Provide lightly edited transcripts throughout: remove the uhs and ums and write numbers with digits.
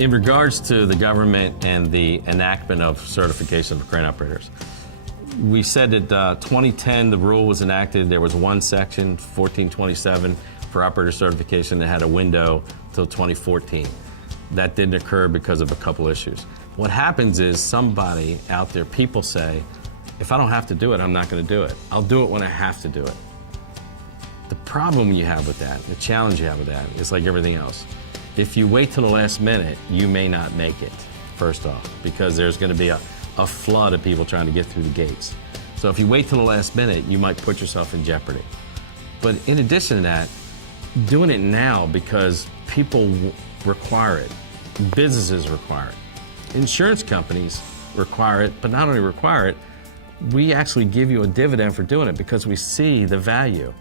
In regards to the government and the enactment of certification for crane operators, we said that 2010 the rule was enacted. There was one section, 1427, for operator certification that had a window till 2014. That didn't occur because of a couple issues. What happens is somebody out there, people say, if I don't have to do it, I'm not going to do it. I'll do it when I have to do it. The problem you have with that, the challenge you have with that, is like everything else. If you wait till the last minute, you may not make it, first off, because there's going to be a flood of people trying to get through the gates. So if you wait till the last minute, you might put yourself in jeopardy. But in addition to that, doing it now because people require it, businesses require it, insurance companies require it, but not only require it, we actually give you a dividend for doing it because we see the value.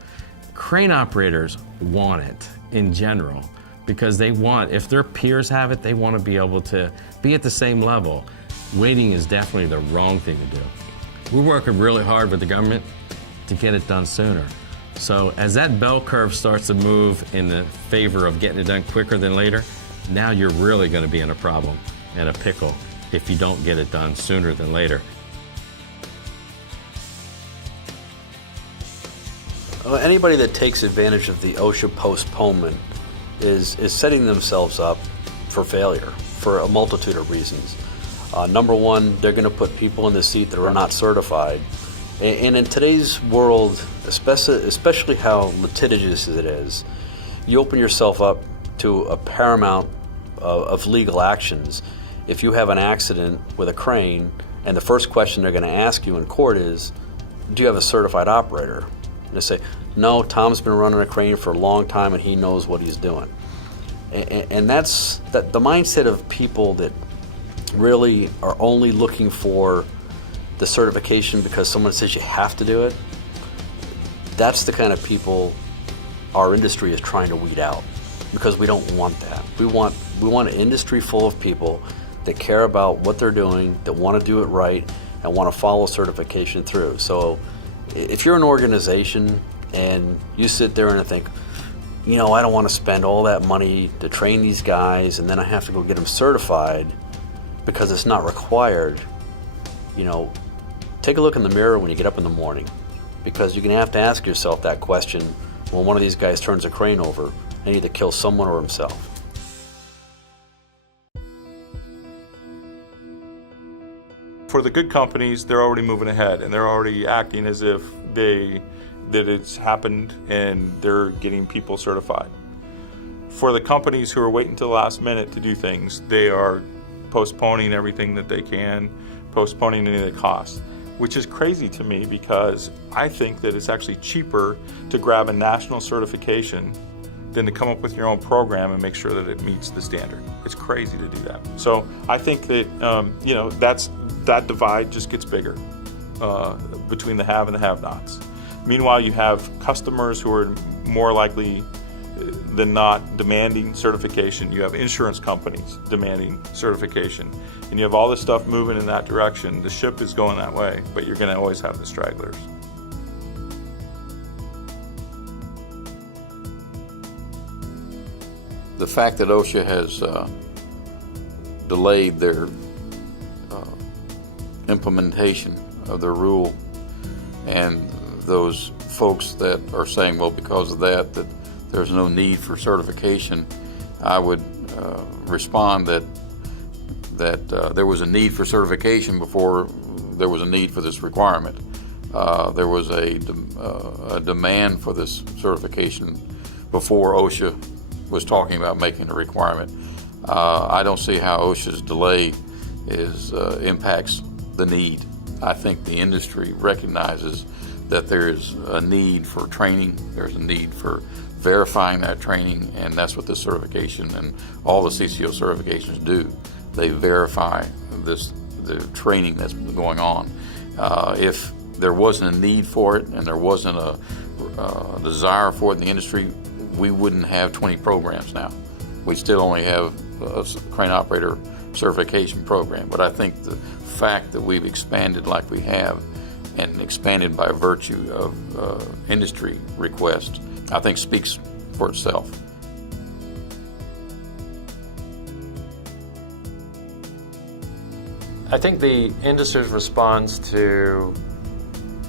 Crane operators want it in general because they want, if their peers have it, they want to be able to be at the same level. Waiting is definitely the wrong thing to do. We're working really hard with the government to get it done sooner. So as that bell curve starts to move in the favor of getting it done quicker than later, now you're really going to be in a problem and a pickle if you don't get it done sooner than later. Anybody that takes advantage of the OSHA postponement is setting themselves up for failure for a multitude of reasons. Number one, they're going to put people in the seat that are not certified. And in today's world, especially how litigious it is, you open yourself up to a paramount of legal actions. If you have an accident with a crane, and the first question they're going to ask you in court is, do you have a certified operator? And they say, no, Tom's been running a crane for a long time and he knows what he's doing. And that's the mindset of people that really are only looking for the certification because someone says you have to do it. That's the kind of people our industry is trying to weed out because we don't want that. We want an industry full of people that care about what they're doing, that want to do it right, and want to follow certification through. So if you're an organization and you sit there and think, you know, I don't want to spend all that money to train these guys and then I have to go get them certified because it's not required, you know, take a look in the mirror when you get up in the morning because you're going to have to ask yourself that question when one of these guys turns a crane over and either kills someone or himself. For the good companies, they're already moving ahead and they're already acting as if that it's happened and they're getting people certified. For the companies who are waiting till the last minute to do things, they are postponing everything that they can, postponing any of the costs, which is crazy to me because I think that it's actually cheaper to grab a national certification than to come up with your own program and make sure that it meets the standard. It's crazy to do that. So I think that that divide just gets bigger between the have and the have-nots. Meanwhile, you have customers who are more likely than not demanding certification. You have insurance companies demanding certification. And you have all this stuff moving in that direction. The ship is going that way, but you're going to always have the stragglers. The fact that OSHA has delayed their implementation of their rule, and those folks that are saying, well, because of that there's no need for certification, I would respond that there was a need for certification before there was a need for this requirement. There was a demand for this certification before OSHA was talking about making a requirement. I don't see how OSHA's delay impacts the need. I think the industry recognizes that there's a need for training, there's a need for verifying that training, and that's what this certification and all the CCO certifications do. They verify the training that's going on. If there wasn't a need for it and there wasn't a desire for it in the industry, we wouldn't have 20 programs now. We still only have a crane operator certification program. But I think the fact that we've expanded like we have, and expanded by virtue of industry requests, I think speaks for itself. I think the industry's response to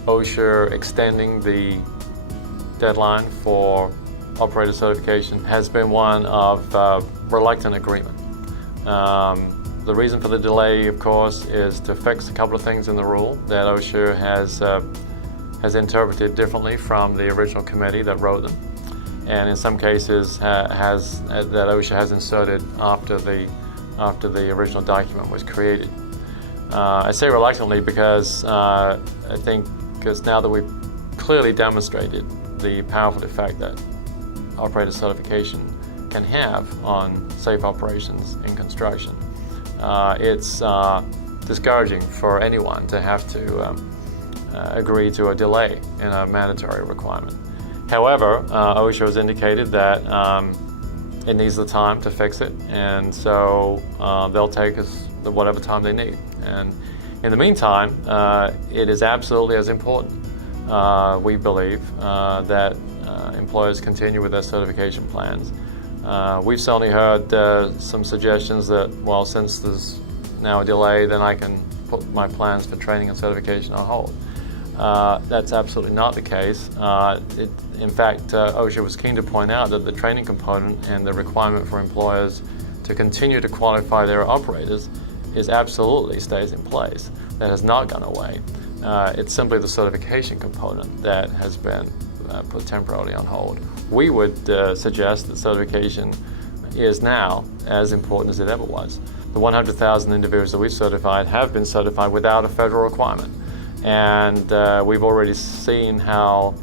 OSHA extending the deadline for operator certification has been one of reluctant agreement. The reason for the delay, of course, is to fix a couple of things in the rule that OSHA has interpreted differently from the original committee that wrote them, and in some cases that OSHA has inserted after the original document was created. I say reluctantly because I think now that we've clearly demonstrated the powerful effect that operator certification can have on safe operations in construction, it's discouraging for anyone to have to agree to a delay in a mandatory requirement. However, OSHA has indicated that it needs the time to fix it, and so they'll take us whatever time they need. And in the meantime, it is absolutely as important, we believe, that employers continue with their certification plans. We've certainly heard some suggestions that, well, since there's now a delay, then I can put my plans for training and certification on hold. That's absolutely not the case. In fact, OSHA was keen to point out that the training component and the requirement for employers to continue to qualify their operators absolutely stays in place. That has not gone away. It's simply the certification component that has been put temporarily on hold. We would suggest that certification is now as important as it ever was. The 100,000 individuals that we've certified have been certified without a federal requirement. And we've already seen how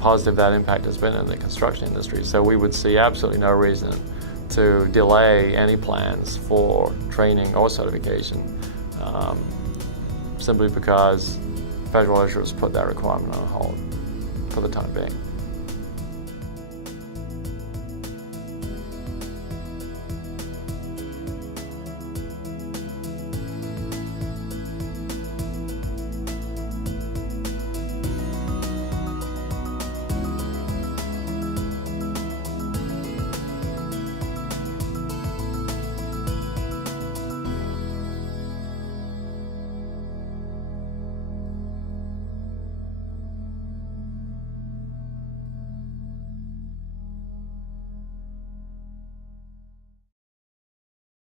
positive that impact has been in the construction industry. So we would see absolutely no reason to delay any plans for training or certification simply because federal OSHA has put that requirement on hold for the time being.